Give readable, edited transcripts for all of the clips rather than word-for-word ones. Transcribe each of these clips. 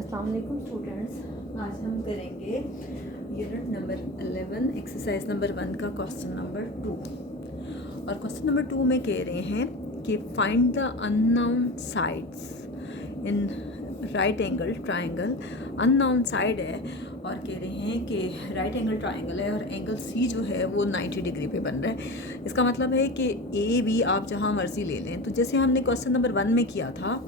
अस्सलाम वालेकुम स्टूडेंट्स। आज हम करेंगे यूनिट नंबर 11 एक्सरसाइज नंबर 1 का क्वेश्चन नंबर 2। और क्वेश्चन नंबर 2 में कह रहे हैं कि find the unknown sides in right angle triangle. Unknown side है और कह रहे हैं कि राइट एंगल ट्राइंगल है और एंगल सी जो है वो 90 डिग्री पे बन रहा है। इसका मतलब है कि ए बी आप जहाँ मर्जी ले लें। तो जैसे हमने क्वेश्चन नंबर 1 में किया था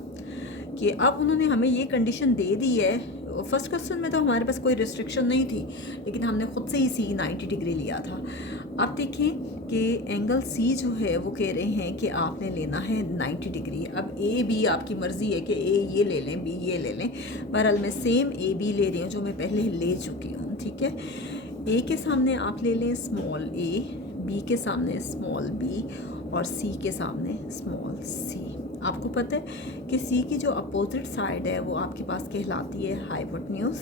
कि अब उन्होंने हमें ये कंडीशन दे दी है। फर्स्ट क्वेश्चन में तो हमारे पास कोई रिस्ट्रिक्शन नहीं थी, लेकिन हमने खुद से ही सी 90 डिग्री लिया था। अब देखें कि एंगल सी जो है वो कह रहे हैं कि आपने लेना है 90 डिग्री। अब ए बी आपकी मर्ज़ी है कि ए ये ले लें, बी ये ले लें। बहरहाल मैं सेम ए बी ले रही हूँ जो मैं पहले ले चुकी हूँ। ठीक है, ए के सामने आप ले लें स्मॉल ए, बी के सामने स्मॉल बी और सी के सामने स्मॉल सी। आपको पता है कि सी की जो अपोजिट साइड है वो आपके पास कहलाती है हाइपोटेन्यूज।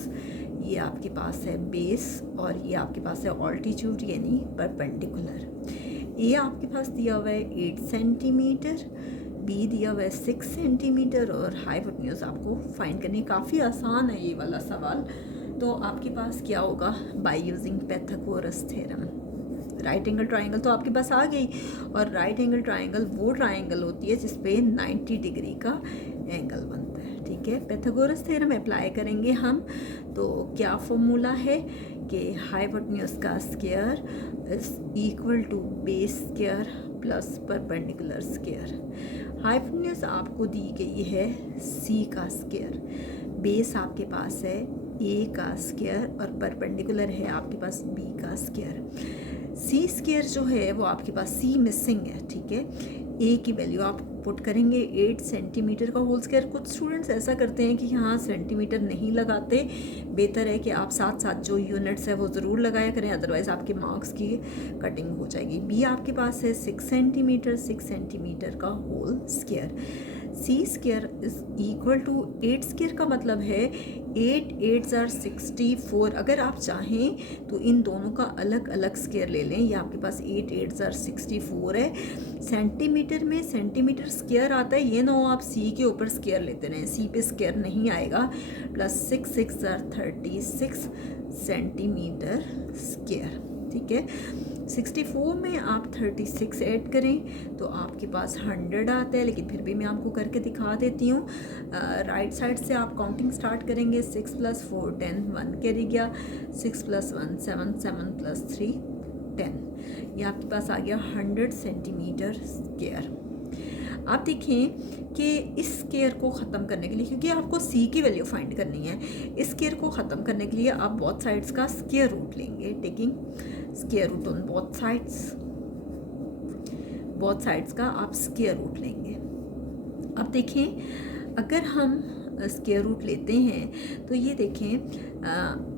ये आपके पास है बेस और ये आपके पास है ऑल्टीट्यूड यानी परपेंडिकुलर। ए आपके पास दिया हुआ है 8 सेंटीमीटर, बी दिया हुआ है 6 सेंटीमीटर और हाइपोटेन्यूज आपको फाइंड करनी। काफ़ी आसान है ये वाला सवाल। तो आपके पास क्या होगा, bye using Pythagoras theorem. Right angle triangle तो आपके पास आ गई, और राइट एंगल ट्राइंगल वो ट्राइंगल होती है जिसपे 90 डिग्री का एंगल बनता है। ठीक है, पाइथागोरस थ्योरम अप्लाई करेंगे हम। तो क्या फॉर्मूला है कि हाइपोटेन्यूज का square is equal to base square plus perpendicular square. Hypotenuse आपको दी गई है सी का स्क्वायर, बेस आपके पास है ए का स्क्वायर और परपेंडिकुलर है आपके पास बी का स्क्वायर। सी स्क्वायर जो है वो आपके पास सी मिसिंग है। ठीक है, ए की वैल्यू आप पुट करेंगे 8 सेंटीमीटर का होल स्क्वायर। कुछ स्टूडेंट्स ऐसा करते हैं कि यहाँ सेंटीमीटर नहीं लगाते। बेहतर है कि आप साथ साथ जो यूनिट्स है वो ज़रूर लगाया करें, अदरवाइज़ आपके मार्क्स की कटिंग हो जाएगी। बी आपके पास है 6 सेंटीमीटर, 6 सेंटीमीटर का whole square. C square is equal to 8 square का मतलब है 8 8 आर 64। अगर आप चाहें तो इन दोनों का अलग अलग स्क्वायर ले लें। ये आपके पास 8 8 आर 64 है। सेंटीमीटर में सेंटीमीटर स्क्वायर आता है, ये ना हो आप सी के ऊपर स्क्वायर लेते रहें, सी पे स्क्वायर नहीं आएगा। Plus 6 6 are 36 centimetre square. ठीक है, 64 में आप 36 ऐड करें तो आपके पास 100 आता है, लेकिन फिर भी मैं आपको करके दिखा देती हूँ। राइट साइड से आप काउंटिंग स्टार्ट करेंगे। 6 + 4 10, 1 कैरी गया। 6 + 1 7, 7 + 3 10। ये आपके पास आ गया 100 सेंटीमीटर स्क्वायर। आप देखें कि इस स्क्वायर को ख़त्म करने के लिए, क्योंकि आपको सी की वैल्यू फाइंड करनी है, इस स्क्वायर को ख़त्म करने के लिए आप बोथ साइड्स का स्क्वायर रूट लेंगे। Taking square root on both sides, both sides का आप स्क्वायर रूट लेंगे। अब देखें, अगर हम स्क्वायर रूट लेते हैं तो ये देखें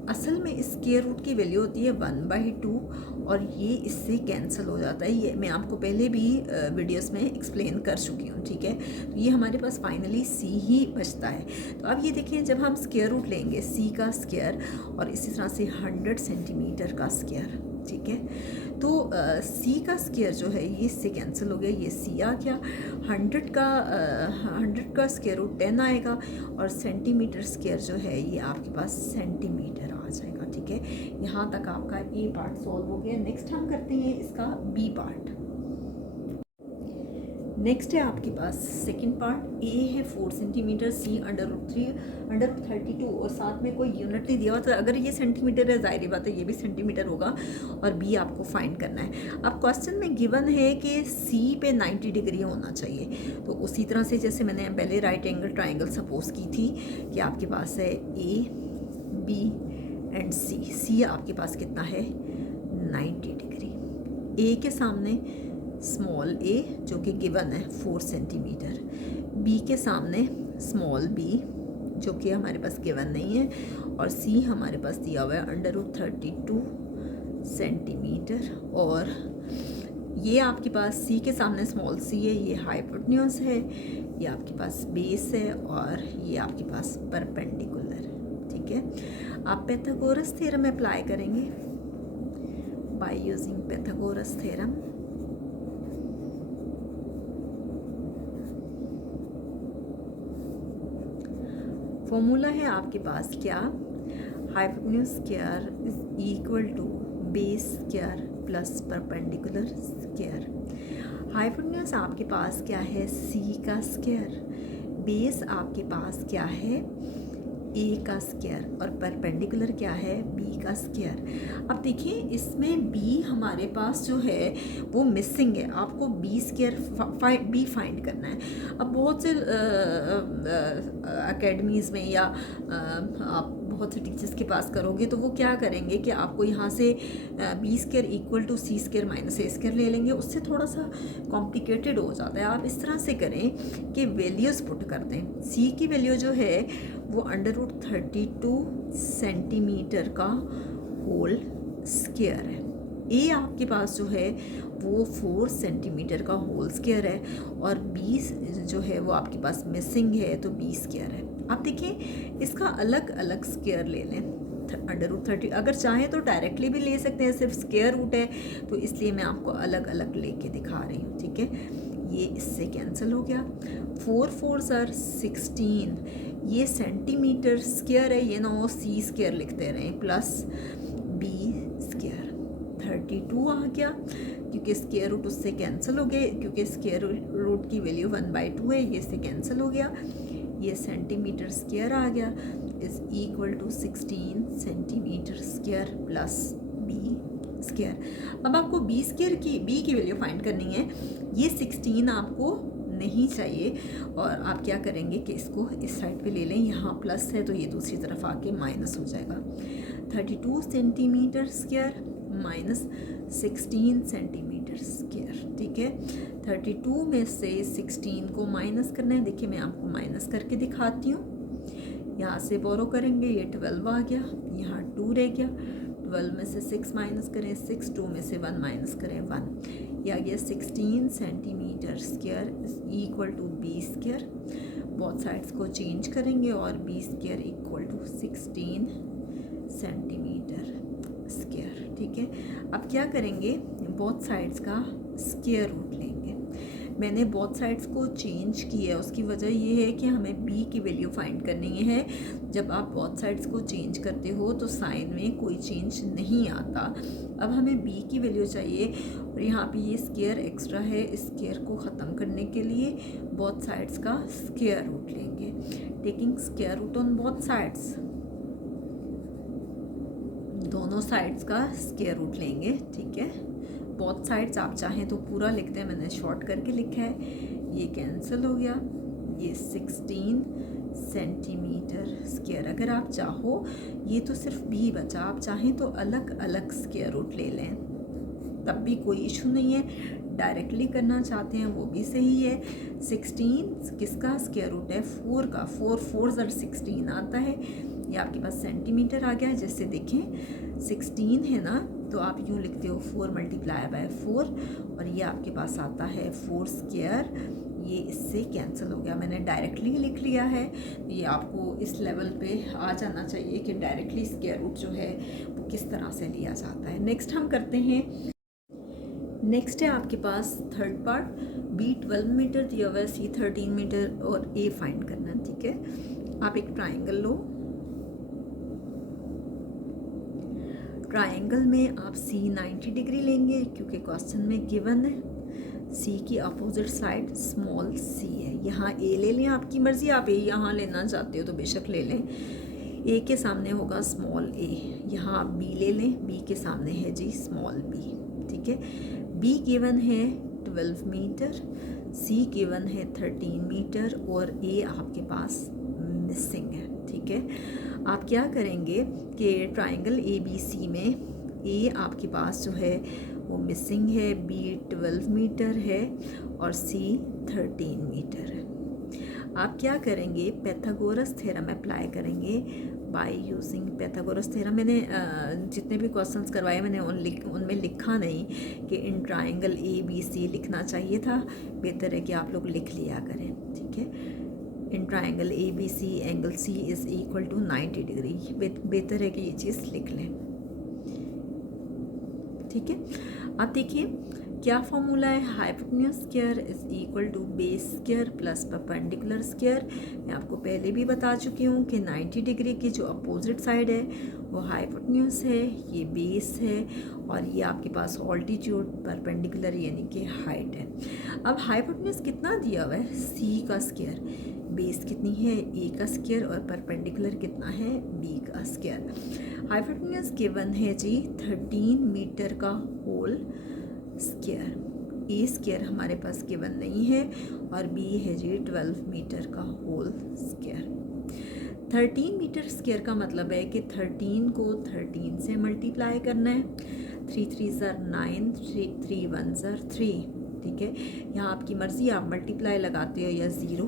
असल में स्क्वायर रूट की वैल्यू होती है 1/2 और ये इससे कैंसिल हो जाता है। ये मैं आपको पहले भी वीडियोस में एक्सप्लेन कर चुकी हूँ। ठीक है, तो ये हमारे पास फाइनली सी ही बचता है। तो अब ये देखिए, जब हम स्क्वायर रूट लेंगे सी का स्क्वायर और इसी तरह से 100 सेंटीमीटर का स्क्वायर। ठीक है, तो सी का स्क्वायर जो है ये इससे कैंसिल हो गया, ये सी आ गया। 100 का स्क्वायर रूट 10 आएगा और सेंटीमीटर स्क्वायर जो है ये आपके पास सेंटीमीटर आ जाएगा। ठीक है, यहाँ तक आपका ए पार्ट सॉल्व हो गया। नेक्स्ट हम करते हैं इसका बी पार्ट। नेक्स्ट है आपके पास सेकंड पार्ट। ए है 4 सेंटीमीटर, सी √32 और साथ में कोई यूनिट नहीं दिया हुआ। तो अगर ये सेंटीमीटर है, जाहिर बात है ये भी सेंटीमीटर होगा और बी आपको फाइंड करना है। अब क्वेश्चन में गिवन है कि सी पे 90 डिग्री होना चाहिए। तो उसी तरह से जैसे मैंने पहले राइट एंगल ट्राइंगल सपोज की थी कि आपके पास है ए बी एंड सी। सी आपके पास कितना है 90 डिग्री। ए के सामने स्मॉल ए जो कि गिवन है 4 सेंटीमीटर, बी के सामने स्मॉल बी जो कि हमारे पास गिवन नहीं है, और सी हमारे पास दिया हुआ है √32 सेंटीमीटर। और ये आपके पास सी के सामने स्मॉल सी है, ये हाइपोटेन्यूज है, ये आपके पास बेस है और ये आपके पास परपेंडिकुलर है। ठीक है, आप पाइथागोरस थ्योरम अप्लाई करेंगे by using Pythagoras theorem. Formula है आपके पास क्या, hypotenuse square is equal to base square plus perpendicular square. Hypotenuse आपके पास क्या है, सी का स्क्वायर, बेस आपके पास क्या है, ए का स्क्वायर, और परपेंडिकुलर क्या है, बी का स्क्वायर। अब देखिए इसमें बी हमारे पास जो है वो मिसिंग है, आपको बी स्क्वायर बी फाइंड करना है। अब बहुत से एकेडमीज़ में या आप बहुत से टीचर्स के पास करोगे तो वो क्या करेंगे कि आपको यहाँ से B square equal to C square minus A square ले लेंगे, उससे थोड़ा सा कॉम्प्लिकेटेड हो जाता है। आप इस तरह से करें कि वैल्यूज़ पुट कर दें। सी की वैल्यू जो है वो √32 सेंटीमीटर का होल स्क्वायर है। ए आपके पास जो है वो 4 सेंटीमीटर का होल स्क्वायर है, और बी जो है वो आपके पास मिसिंग है तो बी स्क्वायर है। आप देखें इसका अलग अलग स्क्वायर ले लें, √30। अगर चाहें तो डायरेक्टली भी ले सकते हैं, सिर्फ स्क्वायर रूट है तो इसलिए मैं आपको अलग अलग लेके दिखा रही हूँ, ठीक है। ये इससे कैंसिल हो गया, 4 4 16, ये सेंटीमीटर स्क्वायर है, ये ना सी स्क्वायर लिखते रहें, प्लस बी स्क्वायर 32 आ गया, क्योंकि स्क्वायर रूट उससे कैंसिल हो गए, क्योंकि स्क्वायर रूट की वैल्यू 1/2 है, ये इससे कैंसिल हो गया। ये सेंटीमीटर स्क्वायर आ गया is equal to 16 centimetre square plus B square. अब आपको बी की वैल्यू फाइंड करनी है। ये 16 आपको नहीं चाहिए, और आप क्या करेंगे कि इसको इस साइड पे ले लें, यहाँ प्लस है तो ये दूसरी तरफ आके माइनस हो जाएगा। 32 centimetre square minus 16 centimetre square, ठीक है। 32 में से 16 को माइनस करना है। देखिए मैं आपको माइनस करके दिखाती हूँ। यहाँ से बोरो करेंगे, ये 12 आ गया, यहाँ 2 रह गया, 12 में से 6 माइनस करें 6, 2 में से 1 माइनस करें 1, यह आ गया 16 centimetre square is equal to B square. Both sides को चेंज करेंगे और B square equal to 16 centimetre square, ठीक है। अब क्या करेंगे, बोथ साइड्स का स्क्वायर रूट लेंगे। मैंने बोथ साइड्स को चेंज किया है, उसकी वजह ये है कि हमें बी की वैल्यू फाइंड करनी है। जब आप बोथ साइड्स को चेंज करते हो तो साइन में कोई चेंज नहीं आता। अब हमें बी की वैल्यू चाहिए, और यहाँ पे ये स्क्वायर एक्स्ट्रा है, इस स्क्वायर को ख़त्म करने के लिए बोथ साइड्स का स्क्वायर रूट लेंगे। Taking square root on both sides, दोनों साइड्स का स्क्वायर रूट लेंगे, ठीक है। बोथ साइड्स आप चाहें तो पूरा लिखते हैं, मैंने शॉर्ट करके लिखा है। ये कैंसिल हो गया, ये 16 सेंटीमीटर स्क्वायर। अगर आप चाहो, ये तो सिर्फ बी बचा, आप चाहें तो अलग अलग स्क्वायर रूट ले लें, तब भी कोई इशू नहीं है। डायरेक्टली करना चाहते हैं वो भी सही है। 16 किसका स्क्वायर रूट है, 4 का, 4 4 16 आता है। ये आपके पास सेंटीमीटर आ गया है। जैसे देखें 16 है ना, तो आप यूँ लिखते हो 4 मल्टीप्लाई बाय 4, और ये आपके पास आता है 4 स्क्वायर। ये इससे कैंसिल हो गया, मैंने डायरेक्टली लिख लिया है। ये आपको इस लेवल पे आ जाना चाहिए कि डायरेक्टली स्क्वायर रूट जो है वो किस तरह से लिया जाता है। नेक्स्ट हम करते हैं, नेक्स्ट है आपके पास थर्ड पार्ट, बी 12 मीटर दिया हुआ है, सी 13 मीटर और ए फाइंड करना, ठीक है। आप एक ट्राइंगल लो, ट्राइंगल में आप सी 90 डिग्री लेंगे, क्योंकि क्वेश्चन में गिवन है सी की अपोजिट साइड स्मॉल सी है। यहाँ ए ले लें, आपकी मर्ज़ी, आप ए यहाँ लेना चाहते हो तो बेशक ले लें। ए के सामने होगा स्मॉल ए, यहाँ आप बी ले लें, बी के सामने है जी स्मॉल बी, ठीक है। बी गिवन है 12 मीटर, सी गिवन है 13 मीटर, और ए आपके पास मिसिंग है, ठीक है। आप क्या करेंगे कि ट्राइंगल ए बी सी में ए आपके पास जो है वो मिसिंग है, बी 12 मीटर है और सी 13 मीटर है। आप क्या करेंगे, पैथागोरस थ्योरम अप्लाई करेंगे बाय यूजिंग पैथागोरस थ्योरम। मैंने जितने भी क्वेश्चंस करवाए मैंने उनमें लिखा नहीं कि इन ट्राइंगल ए बी सी लिखना चाहिए था, बेहतर है कि आप लोग लिख लिया करें, ठीक है। In triangle A B C angle C is equal to 90 degree, बेहतर है कि ये चीज़ लिख लें, ठीक है। अब देखिए क्या फॉर्मूला है? Hypotenuse square is equal to base square plus perpendicular square. मैं आपको पहले भी बता चुकी हूँ कि 90 डिग्री की जो अपोजिट साइड है वो हाइपोटेन्यूज है, ये बेस है, और ये आपके पास ऑल्टीट्यूड परपेंडिकुलर यानी कि हाइट है। अब हाइपोटेन्यूज कितना दिया हुआ है? सी का स्क्वायर। बेस कितनी है? ए का स्क्वायर, और परपेंडिकुलर कितना है? बी का स्क्वायर। हाइपोटेन्यूज गिवन है जी 13 मीटर का होल स्क्वायर। ए स्क्वायर हमारे पास गिवन नहीं है, और बी है जी 12 मीटर का होल स्क्वायर। 13 मीटर स्क्वायर का मतलब है कि 13 को 13 से मल्टीप्लाई करना है। 3 3 ज़र 9, 3 1 ज़र 3, ठीक है। यहाँ आपकी मर्ज़ी, आप मल्टीप्लाई लगाते हो या ज़ीरो।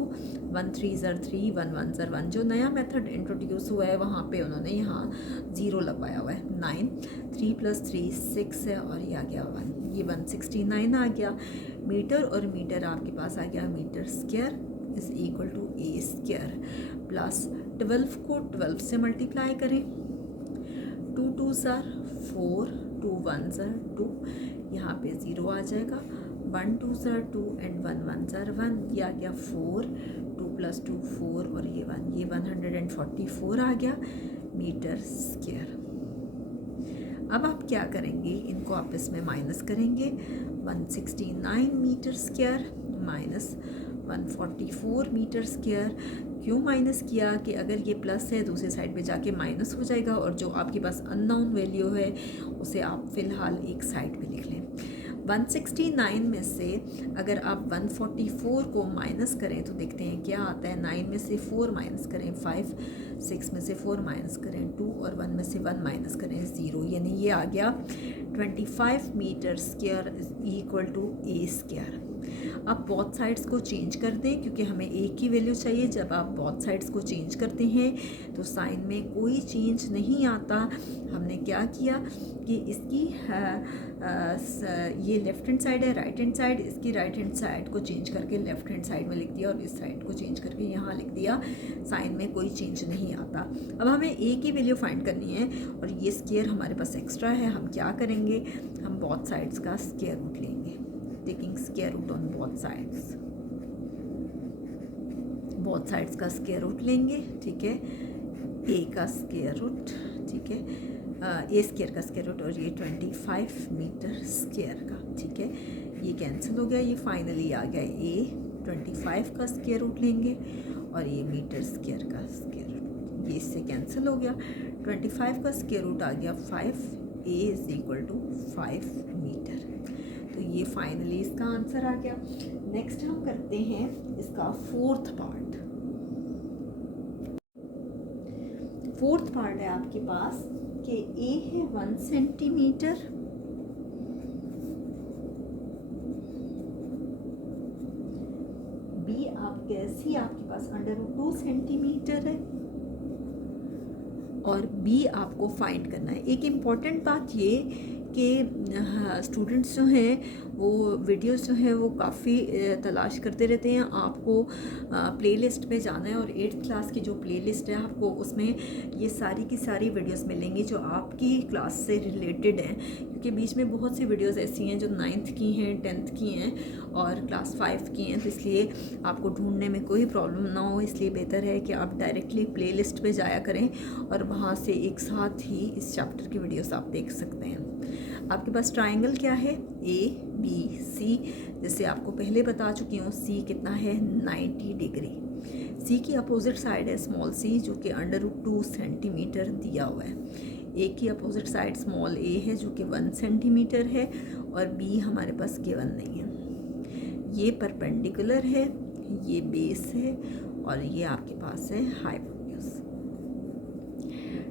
1 3 ज़र 3, 1 1 ज़र 1। जो नया मेथड इंट्रोड्यूस हुआ है वहाँ पे उन्होंने यहाँ ज़ीरो लगवाया हुआ है। 9 3 + 3 6 है, और ये आ गया 1, ये 169 आ गया। मीटर और मीटर आपके पास आ गया metre square is equal to A square plus 12 को 12 से मल्टीप्लाई करें। 2 2 ज़र 4, 2 1 ज़र 2, यहाँ पे ज़ीरो आ जाएगा। 1 2 ज़र 2 एंड 1 1 ज़र 1, ये आ गया 4, 2 + 2 4, और ये 1, ये 144 आ गया मीटर स्क्वायर। अब आप क्या करेंगे? इनको आपस में माइनस करेंगे। 169 metre square minus 144 metre square. क्यों माइनस किया? कि अगर ये प्लस है दूसरी साइड पे जाके माइनस हो जाएगा, और जो आपके पास अननोन वैल्यू है उसे आप फ़िलहाल एक साइड पे लिख लें। 169 में से अगर आप 144 को माइनस करें तो देखते हैं क्या आता है। 9 में से 4 माइनस करें 5, 6 में से 4 माइनस करें 2, और 1 में से 1 माइनस करें 0, यानी ये आ गया 25 metre square is equal to A square. अब बोथ साइड्स को चेंज कर दें, क्योंकि हमें एक ही वैल्यू चाहिए। जब आप बोथ साइड्स को चेंज करते हैं तो साइन में कोई चेंज नहीं आता। हमने क्या किया कि इसकी ये लेफ़्ट हैंड साइड है, राइट हैंड साइड, इसकी राइट हैंड साइड को चेंज करके लेफ़्ट हैंड साइड में लिख दिया, और इस साइड को चेंज करके यहाँ लिख दिया। साइन में कोई चेंज नहीं आता। अब हमें एक ही वैल्यू फाइंड करनी है, और ये स्क्वायर हमारे पास एक्स्ट्रा है। हम क्या करेंगे? हम बोथ साइड्स का स्क्वायर रूट लेंगे, taking square root on both sides. Both sides का स्क्वायर रूट लेंगे, ठीक है। ए का स्क्वायर रूट, ठीक है, ए स्क्वायर का स्क्वायर रूट, और ये 25 मीटर स्क्वायर का, ठीक है। ये कैंसिल हो गया, ये फाइनली आ गया ए 25 का स्क्वायर रूट लेंगे, और ये मीटर स्क्वायर का स्क्वायर रूट, ये इससे कैंसिल हो गया। 25 का स्क्वायर रूट आ गया 5, ए इज इक्वल टू 5 मीटर। तो ये फाइनली इसका आंसर आ गया। नेक्स्ट हम करते हैं इसका फोर्थ पार्ट। फोर्थ पार्ट है आपके पास कि ए है 1 सेंटीमीटर, बी सी आपके पास √2 सेंटीमीटर है, और बी आपको फाइंड करना है। एक इम्पॉर्टेंट बात ये कि स्टूडेंट्स जो हैं वो वीडियोस जो हैं वो काफ़ी तलाश करते रहते हैं। आपको प्लेलिस्ट पे जाना है, और 8th क्लास की जो प्लेलिस्ट है आपको उसमें ये सारी की सारी वीडियोस मिलेंगी जो आपकी क्लास से रिलेटेड हैं, क्योंकि बीच में बहुत सी वीडियोस ऐसी हैं जो 9th की हैं, 10th की हैं, और क्लास 5 की हैं। तो इसलिए आपको ढूंढने में कोई प्रॉब्लम ना हो, इसलिए बेहतर है कि आप डायरेक्टली प्लेलिस्ट पे जाया करें, और वहाँ से एक साथ ही इस चैप्टर की वीडियोस आप देख सकते हैं। आपके पास ट्राइंगल क्या है? ए बी सी, जैसे आपको पहले बता चुकी हूँ। सी कितना है? 90 डिग्री। सी की अपोजिट साइड है स्मॉल सी, जो कि √2 सेंटीमीटर दिया हुआ है। ए की अपोजिट साइड स्मॉल ए है, जो कि 1 सेंटीमीटर है, और बी हमारे पास गिवन नहीं है। ये परपेंडिकुलर है, ये बेस है, और ये आपके पास है हाइपोटेन्यूज।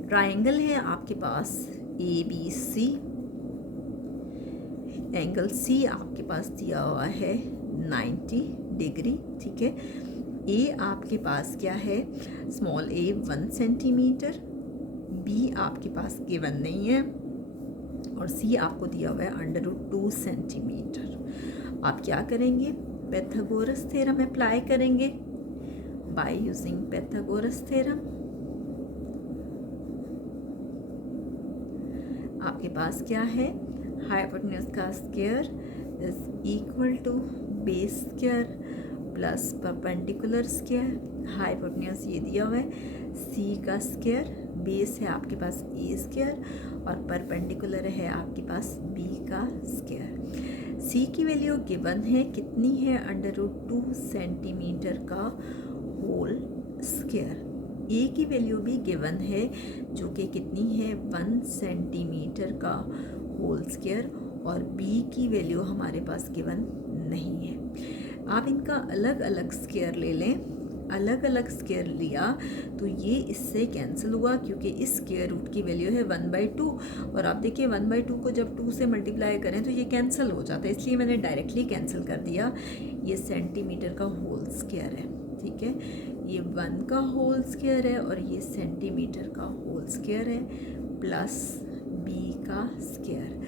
ट्राइंगल है आपके पास ए बी सी। एंगल सी आपके पास दिया हुआ है 90 डिग्री, ठीक है। ए आपके पास क्या है? स्मॉल ए 1 सेंटीमीटर, बी आपके पास गिवन नहीं है, और सी आपको दिया हुआ है √2 सेंटीमीटर। आप क्या करेंगे? पाइथागोरस थ्योरम अप्लाई करेंगे बाय यूजिंग पाइथागोरस थ्योरम। आपके पास क्या है? हाइपोटेन्यूज का square is equal to base square plus perpendicular square, hypotenuse ये दिया हुआ है सी का स्क्वायर, बेस है आपके पास ए स्क्वायर और परपेंडिकुलर है आपके पास बी का स्क्वायर। सी की वैल्यू गिवन है कितनी है, √2 सेंटीमीटर का होल स्क्वायर। ए की वैल्यू भी गिवन है जो कि कितनी है 1 सेंटीमीटर का होल स्क्वायर, और बी की वैल्यू हमारे पास गिवन नहीं है। आप इनका अलग अलग स्क्वायर ले लें, अलग अलग स्क्वायर लिया तो ये इससे कैंसिल हुआ क्योंकि इस स्क्वायर रूट की वैल्यू है 1/2, और आप देखिए 1/2 को जब 2 से मल्टीप्लाई करें तो ये कैंसिल हो जाता है, इसलिए मैंने डायरेक्टली कैंसिल कर दिया। ये सेंटीमीटर का होल स्क्वायर है, ठीक है, ये 1 का होल स्क्वायर है और ये सेंटीमीटर का होल स्क्वायर है प्लस बी का स्क्वायर,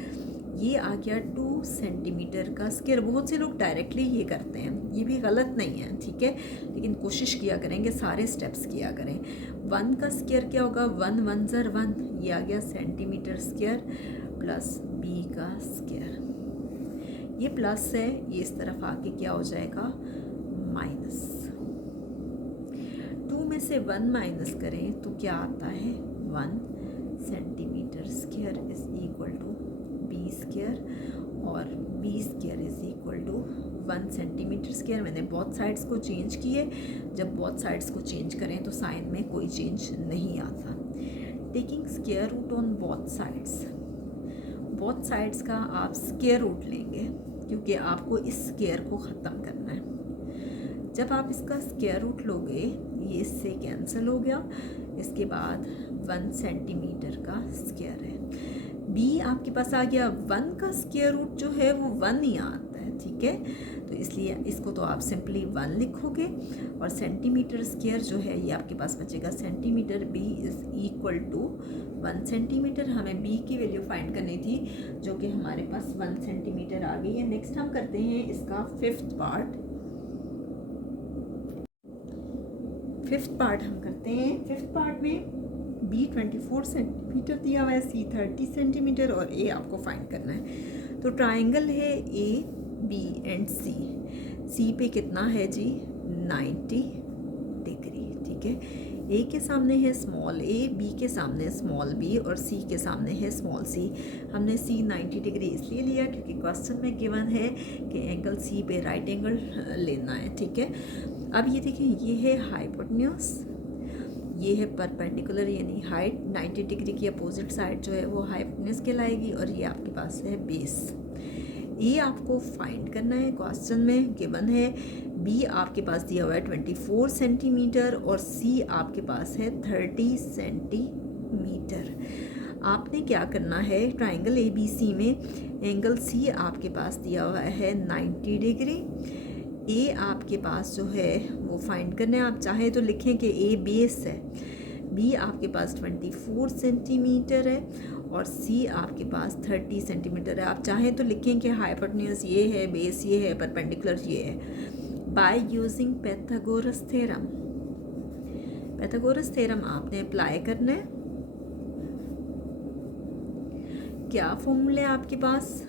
ये आ गया 2 सेंटीमीटर का स्क्वायर। बहुत से लोग डायरेक्टली ये करते हैं, ये भी गलत नहीं है, ठीक है, लेकिन कोशिश किया करेंगे सारे स्टेप्स किया करें। 1 का स्क्वायर क्या होगा, 1 1 ज़र 1, ये आ गया सेंटीमीटर स्क्वायर प्लस बी का स्क्वायर, ये प्लस है, ये इस तरफ आके क्या हो जाएगा माइनस। 2 में से 1 माइनस करें तो क्या आता है 1 centimetre square is equal to B square, और B square is equal to 1 centimetre square. मैंने बोथ साइड्स को चेंज किए, जब बोथ साइड्स को चेंज करें तो साइन में कोई चेंज नहीं आता। Taking square root on both sides का आप स्क्वायर रूट लेंगे क्योंकि आपको इस स्क्वायर को ख़त्म करना है। जब आप इसका स्क्वायर रूट लोगे ये इससे कैंसिल हो गया, इसके बाद 1 सेंटीमीटर का स्क्वायर है। बी आपके पास आ गया, 1 का स्क्वायर रूट जो है वो 1 ही आता है, ठीक है, तो इसलिए इसको तो आप सिंपली 1 लिखोगे, और सेंटीमीटर स्क्वायर जो है ये आपके पास बचेगा centimetre, B is equal to 1 centimetre. हमें बी की वैल्यू फाइंड करनी थी जो कि हमारे पास 1 सेंटीमीटर आ गई है। नेक्स्ट हम करते हैं इसका फिफ्थ पार्ट हम करते हैं। फिफ्थ पार्ट में बी 24 सेंटीमीटर दिया हुआ है, सी 30 सेंटीमीटर और ए आपको फाइंड करना है। तो ट्राइंगल है ए बी एंड सी पे कितना है जी 90 डिग्री, ठीक है, ए के सामने है स्मॉल ए, बी के सामने स्मॉल बी और सी के सामने है स्मॉल सी। हमने सी 90 डिग्री इसलिए लिया क्योंकि क्वेश्चन में गिवन है कि एंगल सी पे राइट एंगल लेना है, ठीक है। अब ये देखिए, ये है हाइपोटेन्यूज, ये है परपेंडिकुलर यानी हाइट, 90 डिग्री की अपोजिट साइड जो है वो हाइपोटेन्यूज कहलाएगी, और ये आपके पास है बेस। ये आपको फाइंड करना है, क्वेश्चन में गिवन है। बी आपके पास दिया हुआ है 24 सेंटीमीटर और सी आपके पास है 30 सेंटीमीटर। आपने क्या करना है, ट्राइंगल ए बी सी में एंगल सी आपके पास दिया हुआ है 90 डिग्री, ए आपके पास जो है वो फाइंड करना है। आप चाहे तो लिखें कि ए बेस है, बी आपके पास 24 सेंटीमीटर है और सी आपके पास 30 सेंटीमीटर है। आप चाहें तो लिखें कि हाइपोटेन्यूज ये है, बेस ये है, परपेंडिकुलर ये है। बाय यूजिंग पैथागोरस थ्योरम आपने अप्लाई करना है। क्या फॉर्मूला है आपके पास,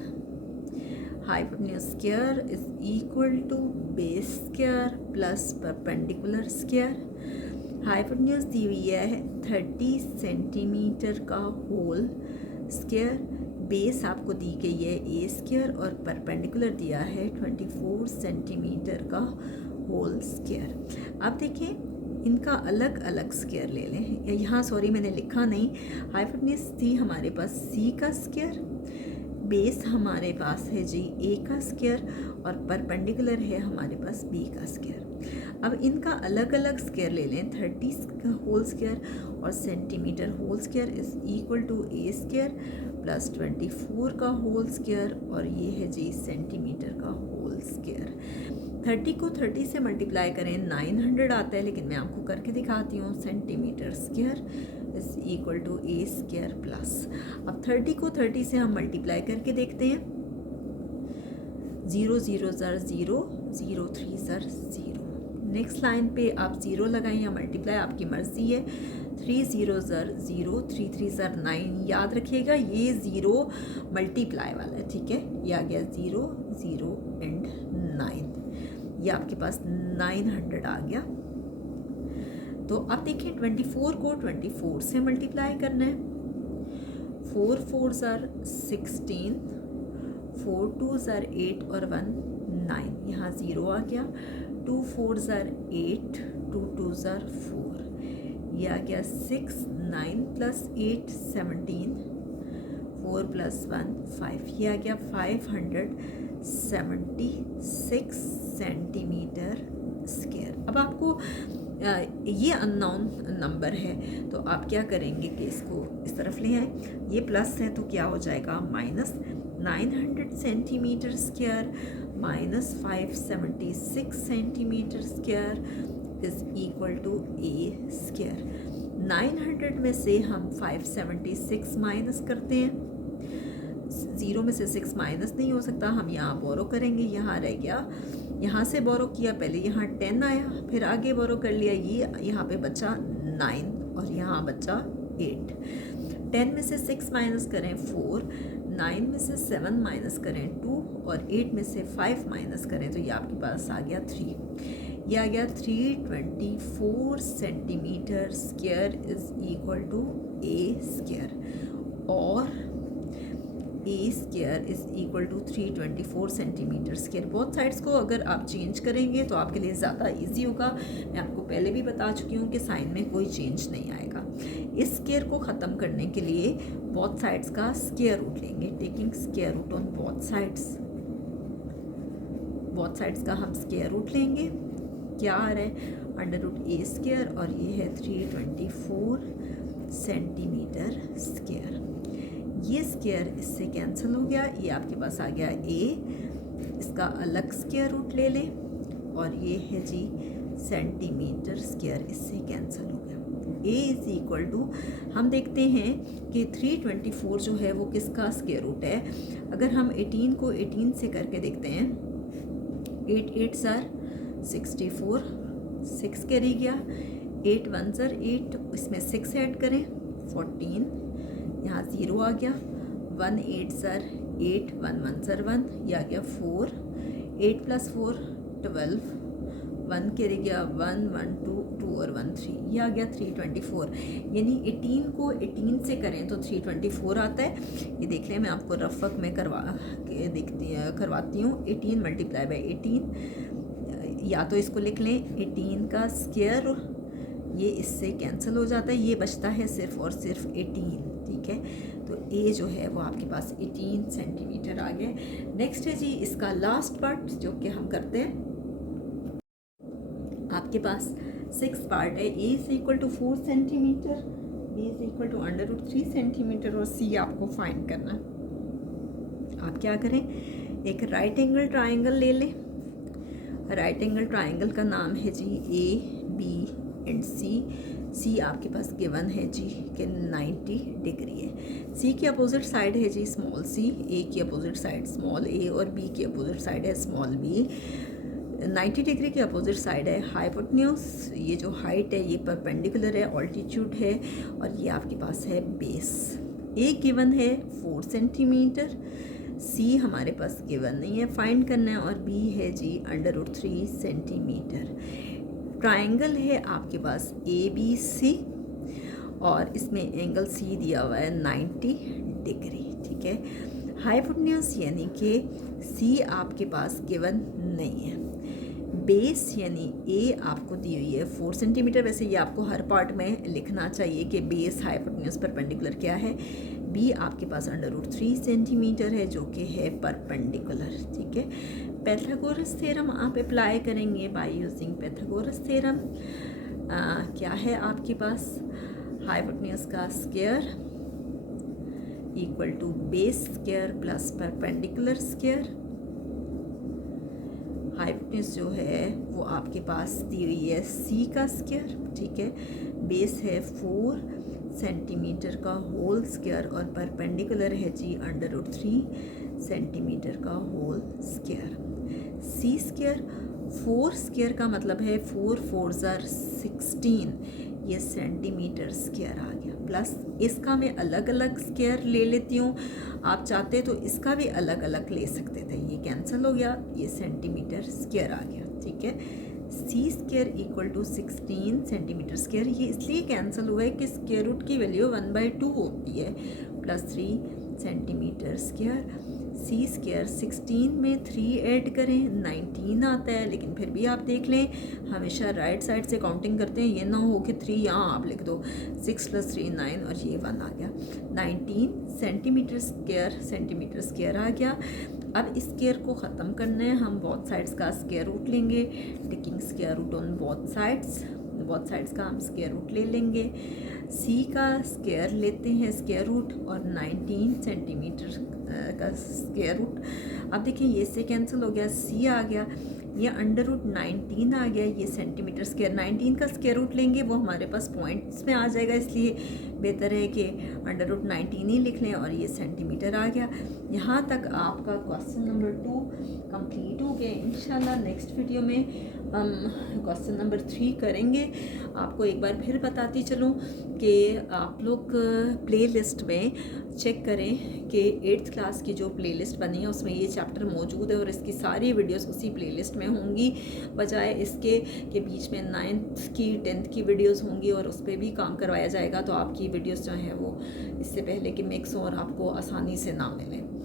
hypotenuse square is equal to base square plus perpendicular square. Hypotenuse दी हुई है 30 सेंटीमीटर का होल स्क्वायर, बेस आपको दी गई है ए स्क्वायर और परपेंडिकुलर दिया है 24 सेंटीमीटर का होल स्क्वायर। अब देखें इनका अलग अलग स्क्वायर ले लें, यहाँ सॉरी मैंने लिखा नहीं, हाइपोटेन्यूज थी हमारे पास सी का स्क्वायर, बेस हमारे पास है जी ए का स्क्वायर और परपेंडिकुलर है हमारे पास बी का स्क्वायर। अब इनका अलग अलग स्क्वायर ले लें, 30 का होल स्क्वायर और centimetre whole square is equal to A square plus 24 का होल स्क्वायर और ये है जी सेंटीमीटर का होल स्क्वायर। 30 को 30 से मल्टीप्लाई करें 900 आता है, लेकिन मैं आपको करके दिखाती हूँ। Centimetre square is equal to A square plus, अब 30 को 30 से हम मल्टीप्लाई करके देखते हैं। 0 0 ज़र 0, 0 3 ज़र 0। नेक्स्ट लाइन पे आप 0 लगाएं या मल्टीप्लाई आपकी मर्जी है। 3 0 ज़र 0, 3 3 ज़र 9। याद रखिएगा ये 0 मल्टीप्लाई वाला है, ठीक है। ये आ गया 0 0 एंड 9, ये आपके पास 900 आ गया। तो अब देखिए 24 को 24 से मल्टीप्लाई करना है। 4 4 ज़र 16, 4 2 ज़र 8 और 1 9, यहाँ 0 आ गया। 2 4 ज़र 8, 2 2 ज़र 4, ये आ गया 6, 9 प्लस 8 17, 4 प्लस 1 5, ये आ गया 576 सेंटीमीटर स्क्वायर। अब आपको ये अननोन नंबर है, तो आप क्या करेंगे कि इसको इस तरफ ले आए। ये प्लस है तो क्या हो जाएगा minus 900 centimetre square minus 576 centimetre square is equal to A square. 900 में से हम 576 माइनस करते हैं, 0 में से 6 माइनस नहीं हो सकता, हम यहाँ बोरो करेंगे। यहाँ रह गया, यहाँ से बोरो किया, पहले यहाँ 10 आया, फिर आगे बोरो कर लिया, ये यहाँ पे बचा 9 और यहाँ बचा 8। 10 में से 6 माइनस करें 4, 9 में से 7 माइनस करें 2 और 8 में से 5 माइनस करें तो ये आपके पास आ गया 3। ये आ गया 324 centimetre square is equal to A square, और A square is equal to 324 centimetre square. Both sides को अगर आप चेंज करेंगे तो आपके लिए ज़्यादा इजी होगा। मैं आपको पहले भी बता चुकी हूँ कि साइन में कोई चेंज नहीं आएगा। इस स्क्वायर को ख़त्म करने के लिए बोथ साइड्स का स्क्वायर रूट लेंगे, taking square root on both sides. Both sides का हम स्क्वायर रूट लेंगे, क्या आ रहा है अंडर रूट ए स्क्वायर, और ये है 324 सेंटीमीटर स्क्वायर। ये स्क्वायर इससे कैंसिल हो गया, ये आपके पास आ गया ए, इसका अलग स्क्वायर रूट ले लें, और ये है जी सेंटीमीटर स्क्वायर, इससे कैंसिल हो गया। ए इज इक्वल टू, हम देखते हैं कि 324 जो है वो किसका स्क्वायर रूट है। अगर हम 18 को 18 से करके देखते हैं, 8 8 ज़र 64, 6 कैरी गया, 8 1 ज़र 8, इसमें 6 ऐड करें 14, यहाँ 0 आ गया। 1 8 ज़र 8, 1 1 ज़र 1, यह आ गया 4, 8 प्लस 4 12, 1 के रह गया 1 1 2 2 और 1 3, यह आ गया 324। यानी 18 को 18 से करें तो 324 आता है। ये देख लें, मैं आपको रफ वर्क में करवाती हूँ। 18 मल्टीप्लाई बाई 18, या तो इसको लिख लें 18 का स्क्वायर, ये इससे कैंसिल हो जाता है, ये बचता है सिर्फ और सिर्फ 18, ठीक है। तो ए जो है वो आपके पास 18 सेंटीमीटर आ गया। नेक्स्ट है जी इसका लास्ट पार्ट जो कि हम करते हैं। आपके पास 6 पार्ट है। A is equal to 4 centimetre, B is equal to under root 3 centimetre और सी आपको फाइंड करना है। आप क्या करें, एक राइट एंगल ट्राइंगल ले लें। राइट एंगल ट्राइंगल का नाम है जी ए बी एंड सी। सी आपके पास गिवन है जी कि 90 डिग्री है। सी की अपोजिट साइड है जी स्मॉल सी, ए की अपोजिट साइड स्मॉल ए और बी की अपोजिट साइड है स्मॉल बी। 90 डिग्री की अपोजिट साइड है हाइपोटेन्यूज, ये जो हाइट है ये परपेंडिकुलर है, ऑल्टीट्यूड है, और ये आपके पास है बेस। ए गिवन है 4 सेंटीमीटर, सी हमारे पास गिवन नहीं है, फाइंड करना है, और बी है जी अंडर रूट 3 सेंटीमीटर। ट्राइंगल है आपके पास ए बी सी, और इसमें एंगल सी दिया हुआ है 90 डिग्री, ठीक है। हाइपोटेन्यूज यानी कि सी आपके पास गिवन नहीं है। बेस यानी ए आपको दी हुई है 4 सेंटीमीटर, वैसे ये आपको हर पार्ट में लिखना चाहिए कि बेस हाइपोटेन्यूज परपेंडिकुलर क्या है। बी आपके पास अंडर रूट 3 सेंटीमीटर है जो कि है परपेंडिकुलर, ठीक है। पैथागोरस थ्योरम आप अप्लाई करेंगे बाय यूजिंग पैथागोरस थ्योरम। क्या है आपके पास, हाइपोटेन्यूज का square equal to base square plus perpendicular square. Hypotenuse जो है वो आपके पास दी हुई है सी का स्क्वायर, ठीक है। बेस है 4 सेंटीमीटर का होल स्क्वायर, और परपेंडिकुलर है जी अंडर रूट 3 सेंटीमीटर का whole square. C square, 4 square का मतलब है 4 4 ज़र 16, ये सेंटीमीटर स्क्वायर आ गया। प्लस इसका मैं अलग अलग स्क्वायर ले लेती हूँ, आप चाहते तो इसका भी अलग अलग ले सकते थे, ये कैंसिल हो गया, ये सेंटीमीटर स्क्वायर आ गया। ठीक है, C square equal to 16 centimetre square, ये इसलिए कैंसिल हुआ है कि स्क्वायर रूट की वैल्यू 1/2 होती है, plus 3 centimetre square. C square 16 में 3 ऐड करें 19 आता है, लेकिन फिर भी आप देख लें हमेशा राइट साइड से काउंटिंग करते हैं, ये ना हो कि 3 यहाँ आप लिख दो, 6 + 3 9 और ये 1 आ गया। 19 सेंटीमीटर स्क्वायर आ गया। अब इस स्क्वायर को ख़त्म करना है, हम बोथ साइड्स का स्क्वायर रूट लेंगे, taking square root on both sides का हम स्क्वायर रूट ले लेंगे। सी का स्क्वायर लेते हैं स्क्वायर रूट और 19 सेंटीमीटर का स्क्वायर रूट। अब देखिए ये से कैंसिल हो गया, सी आ गया, ये √19 आ गया, ये सेंटीमीटर स्क्वायर 19 का स्क्वायर रूट लेंगे वो हमारे पास पॉइंट्स में आ जाएगा, इसलिए बेहतर है कि √19 ही लिख लें और ये सेंटीमीटर आ गया। यहाँ तक आपका क्वेश्चन नंबर 2 कंप्लीट हो गया। इंशाल्लाह नेक्स्ट वीडियो में हम क्वेश्चन नंबर 3 करेंगे। आपको एक बार फिर बताती चलूँ कि आप लोग प्ले लिस्ट में चेक करें कि 8th क्लास की जो प्लेलिस्ट बनी है उसमें ये चैप्टर मौजूद है और इसकी सारी वीडियोस उसी प्लेलिस्ट में होंगी, बजाय इसके कि बीच में 9th की 10th की वीडियोस होंगी और उस पर भी काम करवाया जाएगा, तो आपकी वीडियोस जो हैं वो इससे पहले कि मिक्स हो और आपको आसानी से ना मिलें।